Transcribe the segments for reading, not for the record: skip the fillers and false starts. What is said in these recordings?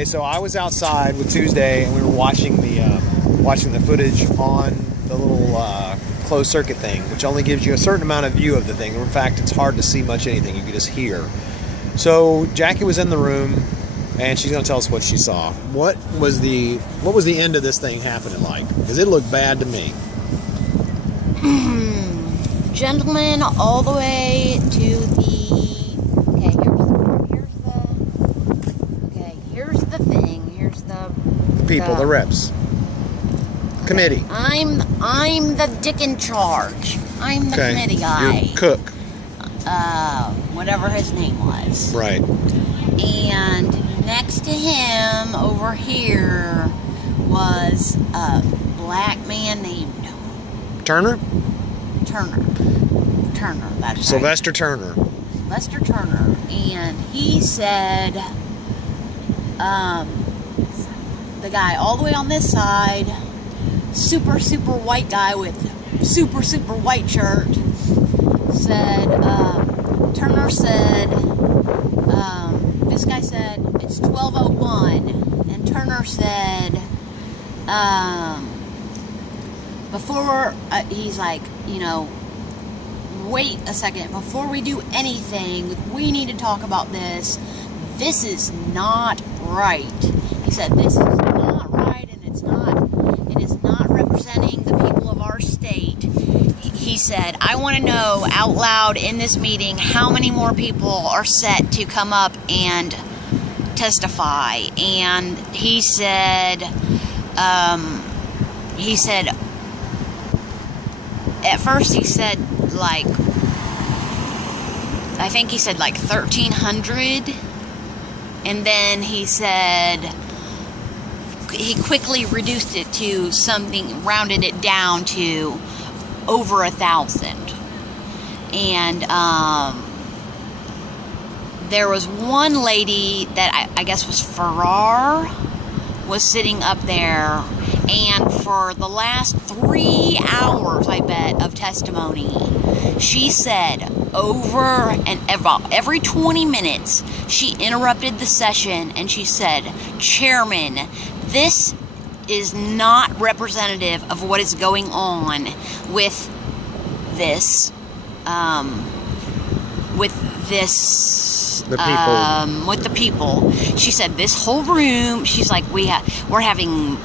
Okay, so I was outside with Tuesday, and we were watching the footage on the little closed circuit thing, which only gives you a certain amount of view of the thing. In fact, it's hard to see much anything. You can just hear. So Jackie was in the room, and she's going to tell us what she saw. What was the end of this thing happening like? Because it looked bad to me. Gentlemen, all the way to the. Here's the thing. Here's the people, the reps, committee. I'm the dick in charge. I'm the committee guy. You're cook. Whatever his name was. Right. And next to him over here was a black man named Turner. That's Sylvester right. Turner. Sylvester Turner, and he said, the guy all the way on this side, super white guy with super white shirt, said, Turner said, this guy said, it's 12:01, and Turner said, before, he's like, wait a second, before we do anything, we need to talk about this. This is not right. He said, this is not right, and it is not representing the people of our state. He said, I want to know out loud in this meeting how many more people are set to come up and testify. And he said, at first he said, I think he said 1,300, and then he said he quickly reduced it to something, rounded it down to over 1,000. And there was one lady that I guess was Farrar, was sitting up there, and for the last 3 hours, I bet, of testimony, she said over and about every 20 minutes, she interrupted the session and she said, Chairman, this is not representative of what is going on with this, with the people. She said this whole room, she's like, we're having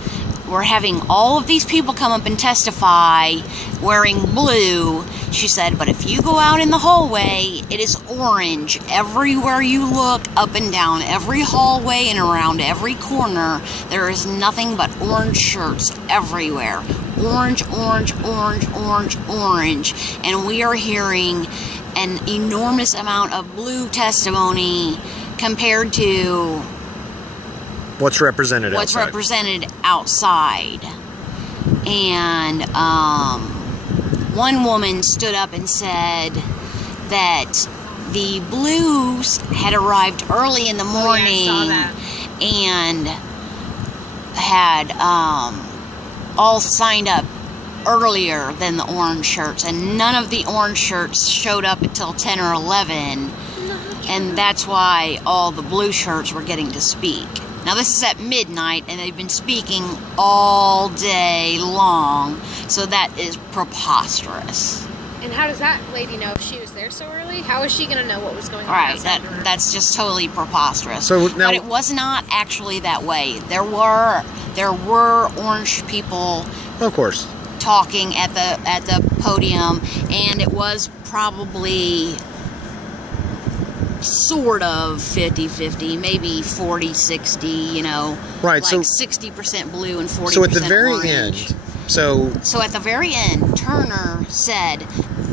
all of these people come up and testify wearing blue. She said, but if you go out in the hallway, it is orange. Everywhere you look, up and down every hallway and around every corner, there is nothing but orange shirts everywhere. Orange, orange, orange, orange, orange. And we are hearing an enormous amount of blue testimony compared to what's represented outside. And one woman stood up and said that the blues had arrived early in the morning and had all signed up earlier than the orange shirts, and none of the orange shirts showed up until 10 or 11, and that's why all the blue shirts were getting to speak. Now this is at midnight, and they've been speaking all day long, so that is preposterous. And how does that lady know if she was there so early? How is she going to know what was going on? Right, that's just totally preposterous. So now, but it was not actually that way. There were orange people, of course, talking at the podium, and it was probably sort of 50-50, maybe 40-60, right, like so 60% blue and 40% orange. So at the very end, so at the very end, Turner said,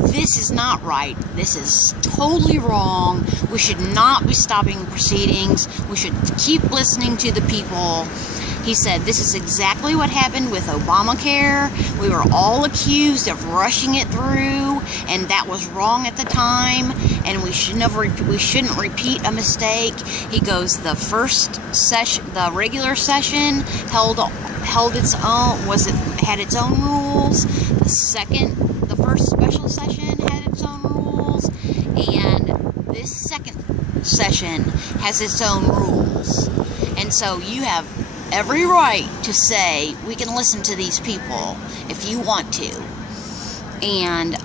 this is not right. This is totally wrong. We should not be stopping proceedings. We should keep listening to the people. He said, this is exactly what happened with Obamacare. We were all accused of rushing it through, and that was wrong at the time, and we shouldn't repeat a mistake. He goes, the first session, the regular session held its own, had its own rules. The first special session had its own rules, and this second session has its own rules. And so you have every right to say, we can listen to these people if you want to. And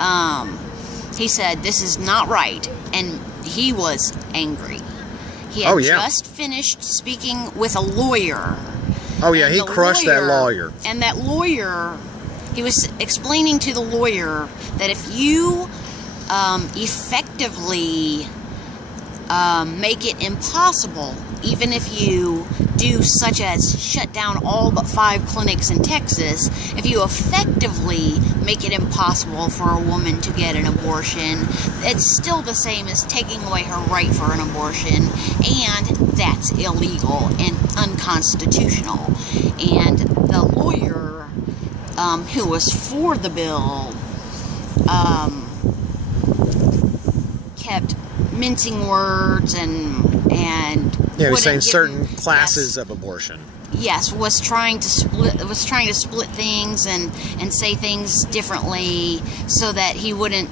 he said, this is not right. And he was angry. He had just finished speaking with a lawyer. Oh, yeah, he crushed that lawyer. And that lawyer, he was explaining to the lawyer that if you effectively make it impossible, even if you do such as shut down all but 5 clinics in Texas, if you effectively make it impossible for a woman to get an abortion, it's still the same as taking away her right for an abortion, and that's illegal and unconstitutional. And the lawyer who was for the bill kept mincing words and he was saying certain classes of abortion. Yes, was trying to split things and say things differently so that he wouldn't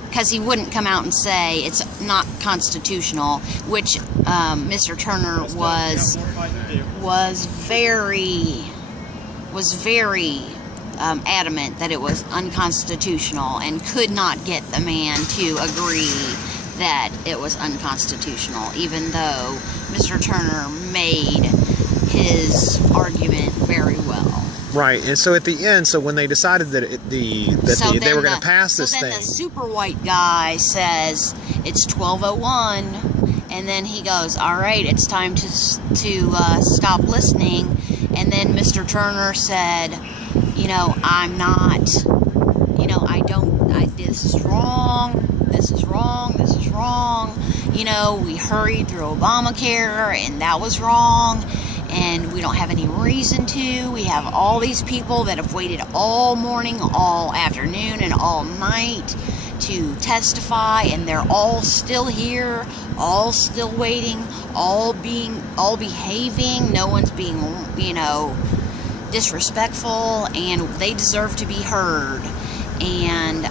come out and say it's not constitutional, which Mr. Turner was very adamant that it was unconstitutional and could not get the man to agree that it was unconstitutional, even though Mr. Turner made his argument very well. Right, and so at the end, so when they decided that they were going to pass this thing, so then the super white guy says it's 12:01, and then he goes, "All right, it's time to stop listening." And then Mr. Turner said, "I'm not, this is wrong. This is wrong. This is wrong. We hurried through Obamacare, and that was wrong. And we don't have any reason to. We have all these people that have waited all morning, all afternoon, and all night to testify, and they're all still here, all still waiting, all behaving. No one's being, disrespectful, and they deserve to be heard." And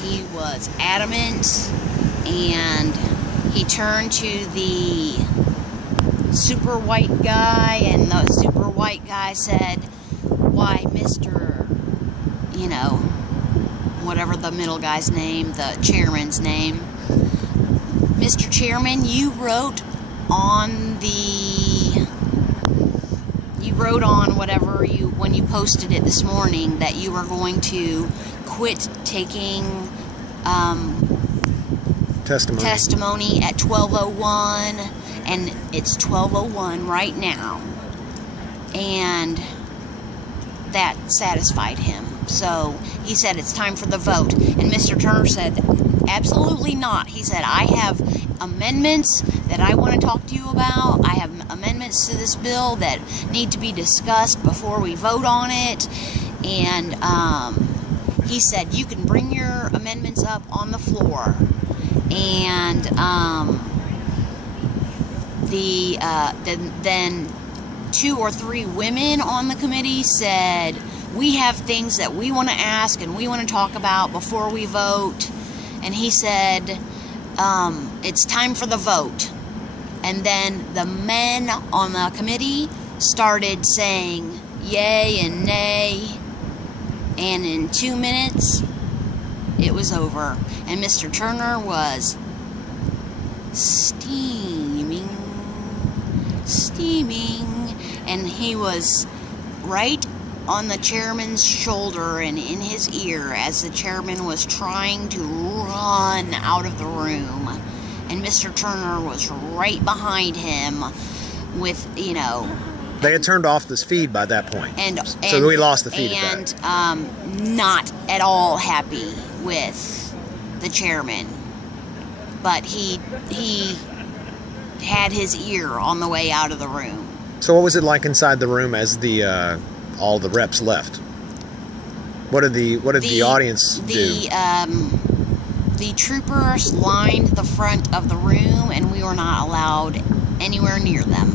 he was adamant, and he turned to the super white guy, and the super white guy said, "Why, Mr. whatever the middle guy's name, the chairman's name, Mr. Chairman, you wrote on whatever when you posted it this morning that you were going to quit taking testimony at 12:01, and it's 12:01 right now." And that satisfied him. So he said it's time for the vote. And Mr. Turner said, "Absolutely not." He said, "I have amendments that I want to talk to you about. I have amendments to this bill that need to be discussed before we vote on it." And he said, "You can bring your amendments up on the floor." And then 2 or 3 women on the committee said, "We have things that we want to ask and we want to talk about before we vote." And he said, "It's time for the vote." And then the men on the committee started saying yay and nay, and in 2 minutes it was over, and Mr. Turner was steaming, and he was right on the chairman's shoulder and in his ear as the chairman was trying to run out of the room, and Mr. Turner was right behind him with, They had turned off this feed by that point, so we lost the feed. And not at all happy with the chairman, but he had his ear on the way out of the room. So what was it like inside the room as all the reps left? What did the audience do? The troopers lined the front of the room, and we were not allowed anywhere near them.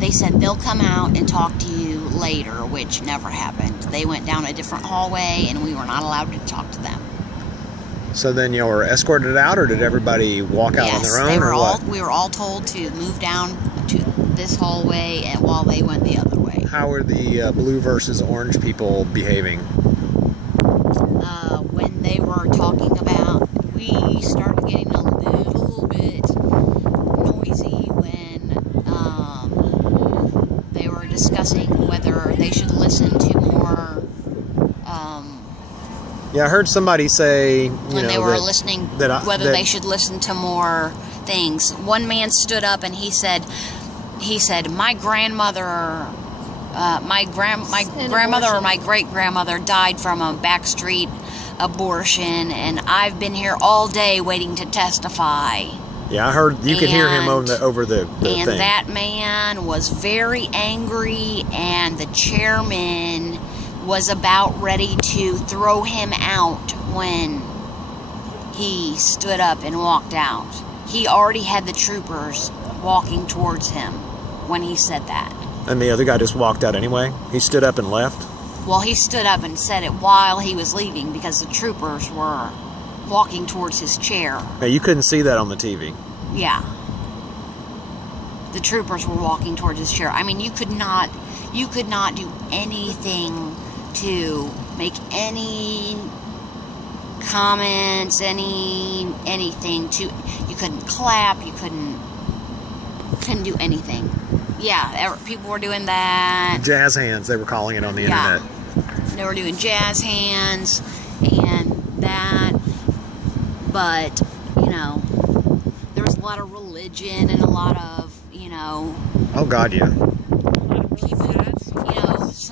They said they'll come out and talk to you later, which never happened. They went down a different hallway, and we were not allowed to talk to them. So then you were escorted out, or did everybody walk out on their own, or what? We were all told to move down to this hallway and while they went the other way. How are the blue versus orange people behaving? When they were talking about, we started getting a little bit noisy when they were discussing whether they should listen to more. Yeah, I heard somebody say When they were listening, whether they should listen to more things. One man stood up and he said, my grandmother, my grandmother or my great grandmother died from a backstreet abortion, and I've been here all day waiting to testify. Yeah, I heard you could hear him over the thing. And that man was very angry, and the chairman was about ready to throw him out when he stood up and walked out. He already had the troopers walking towards him when he said that. And the other guy just walked out anyway? He stood up and left? Well, he stood up and said it while he was leaving because the troopers were walking towards his chair. Hey, you couldn't see that on the TV. Yeah. The troopers were walking towards his chair. I mean, you could not do anything to make any comments, anything to, you couldn't clap, you couldn't do anything. Yeah, people were doing that. Jazz hands, they were calling it on the internet. They were doing jazz hands and that, but, there was a lot of religion and a lot of, Oh, God, yeah. people,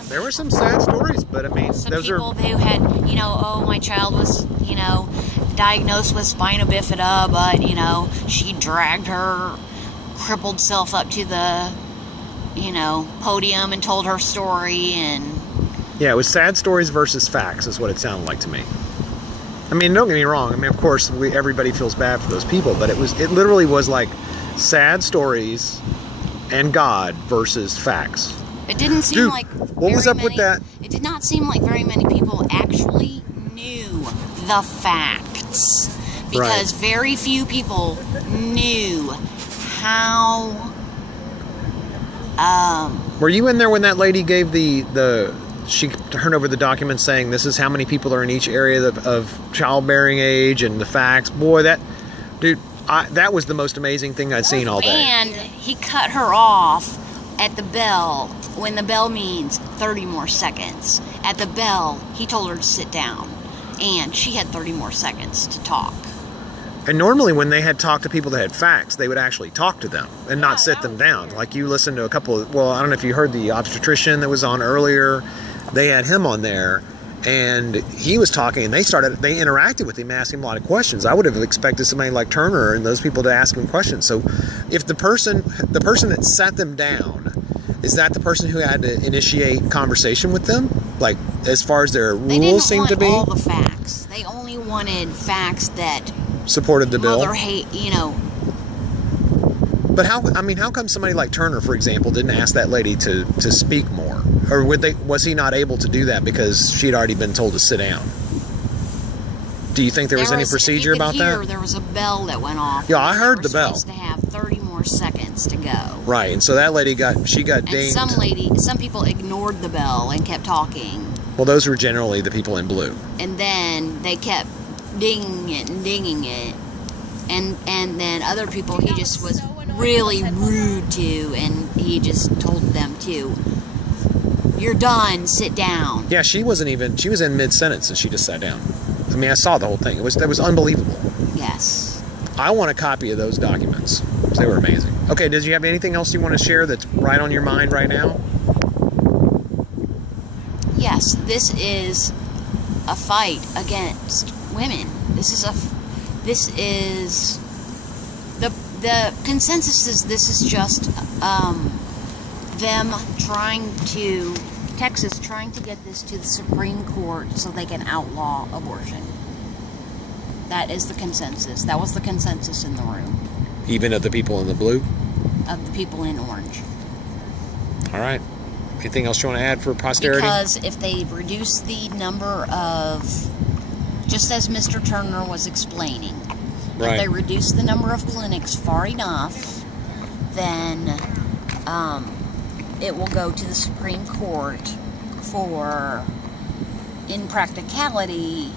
There were some sad stories, but I mean, some those people are... who had, oh, my child was, diagnosed with spina bifida, but, she dragged her crippled self up to the, podium and told her story, and... Yeah, it was sad stories versus facts is what it sounded like to me. I mean, don't get me wrong. I mean, of course, everybody feels bad for those people, but it literally was like sad stories and God versus facts. It didn't seem like... What was up with that? It did not seem like very many people actually knew the facts. Because very few people knew how... Were you in there when that lady gave she turned over the document saying this is how many people are in each area of childbearing age and the facts? Boy, that was the most amazing thing I'd seen all day. And he cut her off at the bell when the bell means 30 more seconds. At the bell, he told her to sit down, and she had 30 more seconds to talk. And normally when they had talked to people that had facts, they would actually talk to them and not sit them down. Like you listened to a couple of, well, I don't know if you heard the obstetrician that was on earlier. They had him on there, and he was talking, and they interacted with him, asking him a lot of questions. I would have expected somebody like Turner and those people to ask him questions. So if the person that sat them down, is that the person who had to initiate conversation with them? Like, as far as their rules seem to be? They didn't want all the facts. They only wanted facts that supported the bill. But how come somebody like Turner, for example, didn't ask that lady to speak more? Or was he not able to do that because she'd already been told to sit down? Do you think there was any procedure about that? There was a bell that went off. Yeah, I heard the bell. Supposed to have 30 more seconds to go. Right, and so that lady got dinged. And some people ignored the bell and kept talking. Well, those were generally the people in blue. And then they kept dinging it and dinging it. And then other people he just was really rude to, and he just told them to, you're done, sit down. Yeah, she was in mid-sentence and she just sat down. I mean, I saw the whole thing. That was unbelievable. Yes. I want a copy of those documents. They were amazing. Okay, did you have anything else you want to share that's right on your mind right now? Yes, this is a fight against women. The consensus is this is just Texas trying to get this to the Supreme Court so they can outlaw abortion. That is the consensus. That was the consensus in the room. Even of the people in the blue? Of the people in orange. All right. Anything else you want to add for posterity? Because if they reduce the number of, just as Mr. Turner was explaining, if they reduce the number of clinics far enough, then it will go to the Supreme Court for, in practicality,